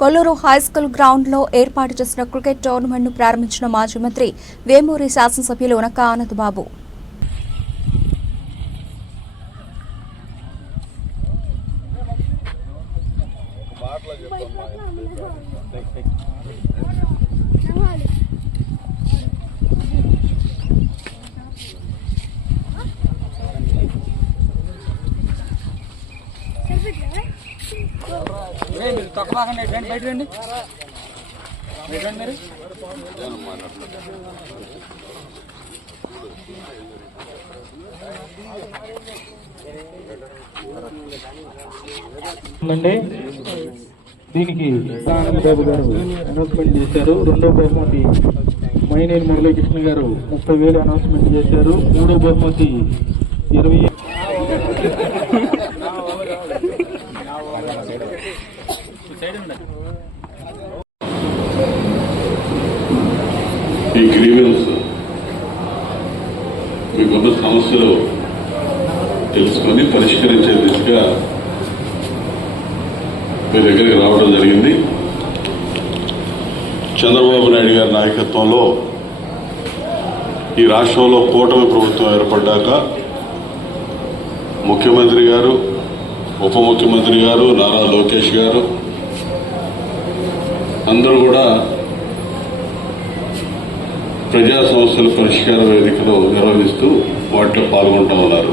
Kolluru high school ground లో ఏర్పాటు చేసిన క్రికెట్ టోర్నమెంట్ ను ప్రారంభించిన మాజీ మంత్రి వేమూరి శాసనసభ్యులు ఉనక ఆనందబాబు. దీనికి ఆనందబాబు గారు అనౌన్స్మెంట్ చేశారు. రెండో బహుమతి మైనేని మురళీకృష్ణ గారు 30,000 అనౌన్స్మెంట్ చేశారు. మూడో బహుమతి 20. ఈ గ్రీవెన్స్ మీకున్న సమస్యలు తెలుసుకొని పరిష్కరించే దిశగా మీ దగ్గరికి రావడం జరిగింది. చంద్రబాబు నాయుడు గారి నాయకత్వంలో ఈ రాష్ట్రంలో కూటమి ప్రభుత్వం ఏర్పడ్డాక ముఖ్యమంత్రి గారు, ఉప ముఖ్యమంత్రి గారు, నారా లోకేష్ గారు అందరూ కూడా ప్రజా సమస్యల పరిష్కార వేదికలో నిర్వహిస్తూ వాటిలో పాల్గొంటూ ఉన్నారు.